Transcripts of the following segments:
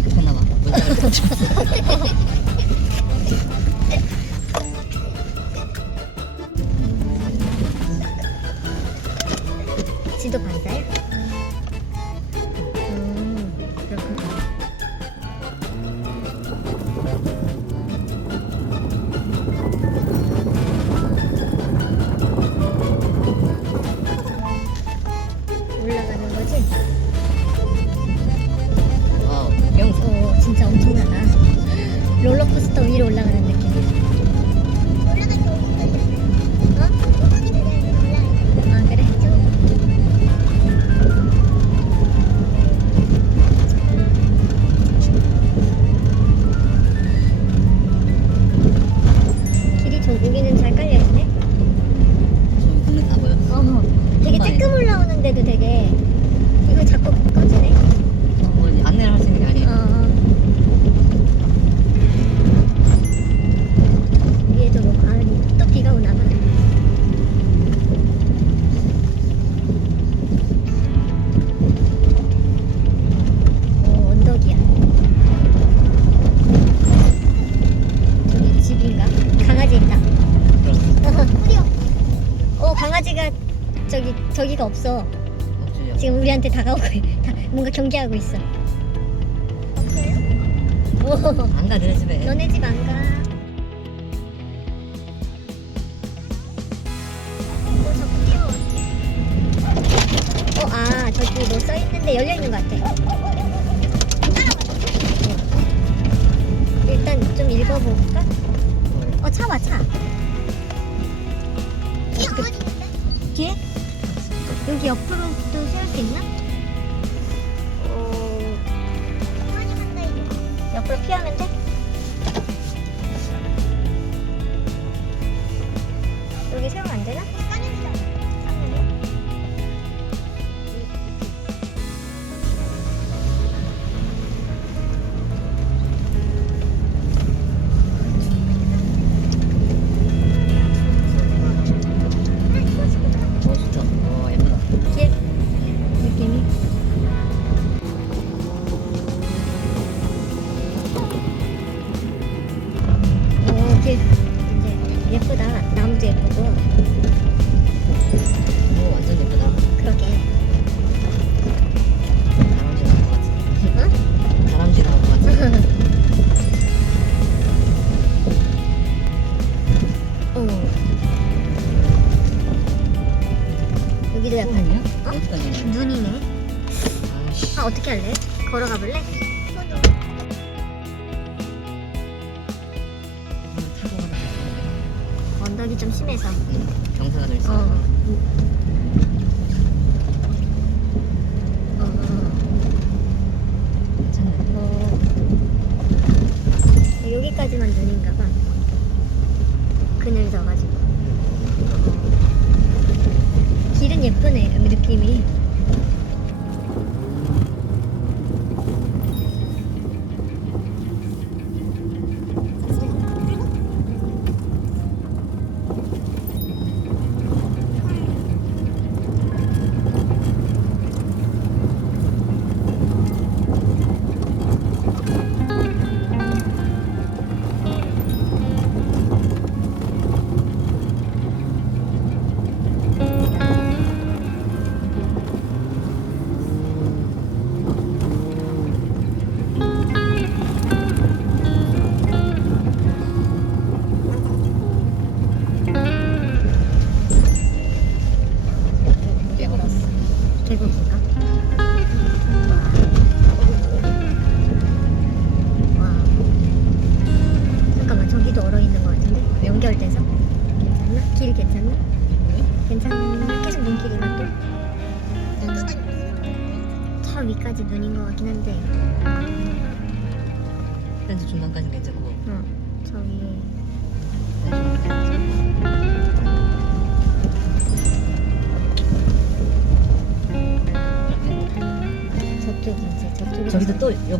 こんなは。と媒体 강아지가 저기 저기가 없어. 없지요. 지금 우리한테 다가오고 다, 뭔가 경계하고 있어. 없어요? 오. 안가 너네 집에. 너네 집 안 가. 어, 어 아, 저기 그 뭐 써 있는데 열려 있는 것 같아. 네. 일단 좀 읽어볼까? 어, 차봐, 차. 옆으로 눈이네. 아 어떻게 할래? 걸어가 볼래? 음, 타고 가라. 언덕이 좀 심해서. 경사가 더 있어. 어.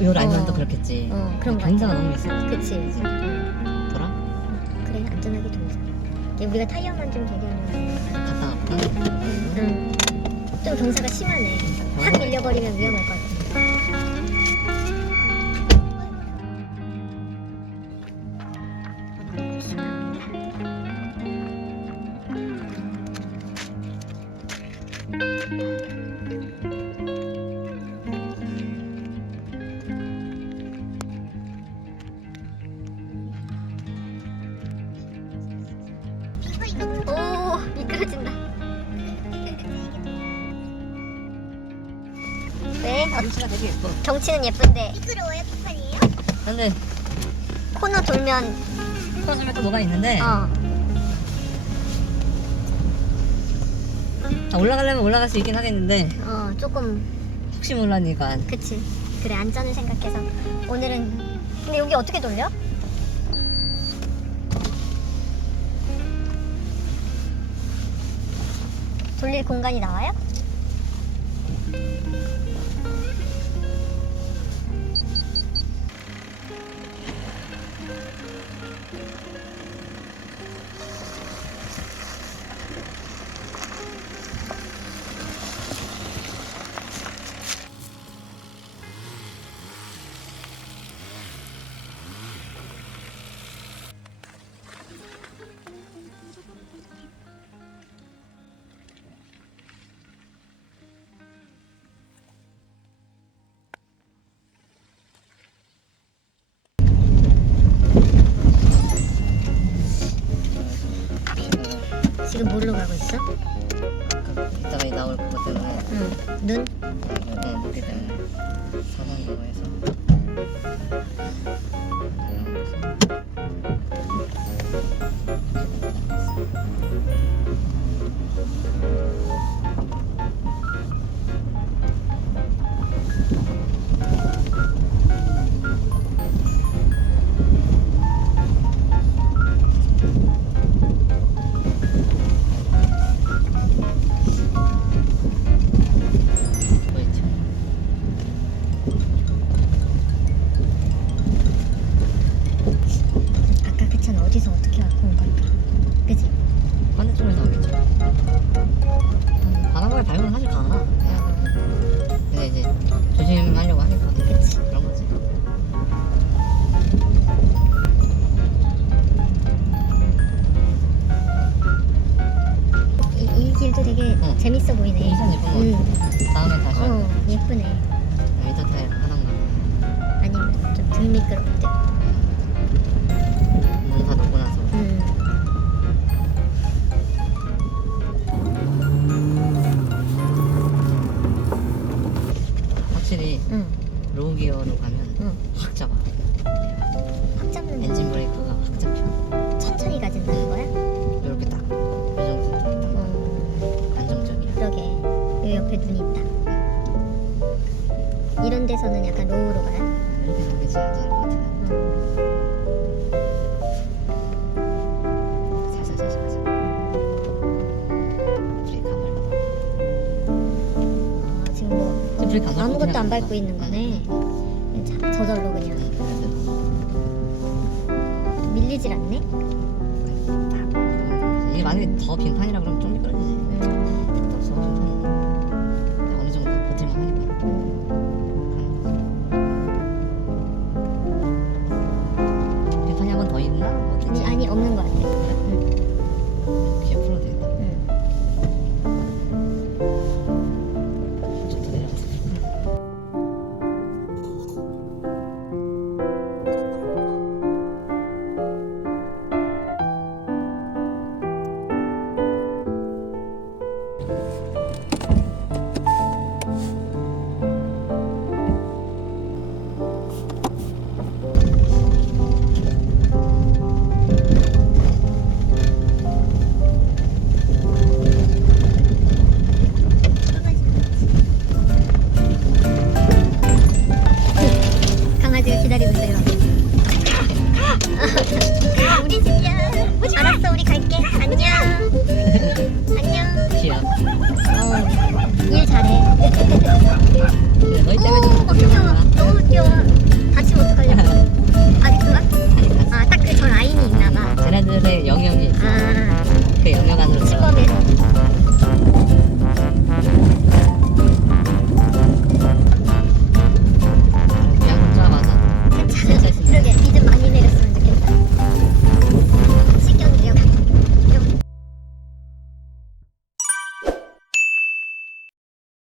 요, 요 라인은 어. 또 그렇겠지. 어 그런 거 같아 경사가 너무 있어. 그치 그치? 돌아? 그래 안전하게 돌자 이제 우리가 타이어만 좀 대기하면 갔다 왔구나. 응. 좀 경사가 심하네 확 밀려버리면 위험할 것 같아 경치가 되게 예뻐. 경치는 예쁜데 미끄러워요, 비판이에요? 근데 코너 돌면 코너점에 또 뭐가 있는데 어 아, 올라가려면 올라갈 수 있긴 하겠는데 어, 조금 혹시 몰라니까 그치 그래 안전을 생각해서 오늘은 근데 여기 어떻게 돌려? 돌릴 공간이 나와요? 가고 있어? 이따가 이 나올 그것 때문에 응 눈? 네, 그렇기 때문에 사방으로 해서 미끄러울 때 눈다 녹고 나서. 음. 확실히 응. 로우 기어로 가면 응. 확 잡아. 확 잡는 엔진 브레이크가 확 잡혀. 천천히 가진다는 거야? 이렇게 딱. 이 정도 딱 어, 안정적이야. 그러게. 여기 옆에 눈이 있다. 이런 데서는 약간 로우로 가요? 이렇게 가는 게 제일 안전할 것 같아 음. 살살 살살 가자 브레이크 안 밟아 아, 지금 뭐 지금 브레이크 안 밟고 아무것도 안 가. 밟고 있는 거네 자- 저절로 그냥 밀리질 않네 이게 만약에 더 빈판이라 그러면 좀 미끄러지지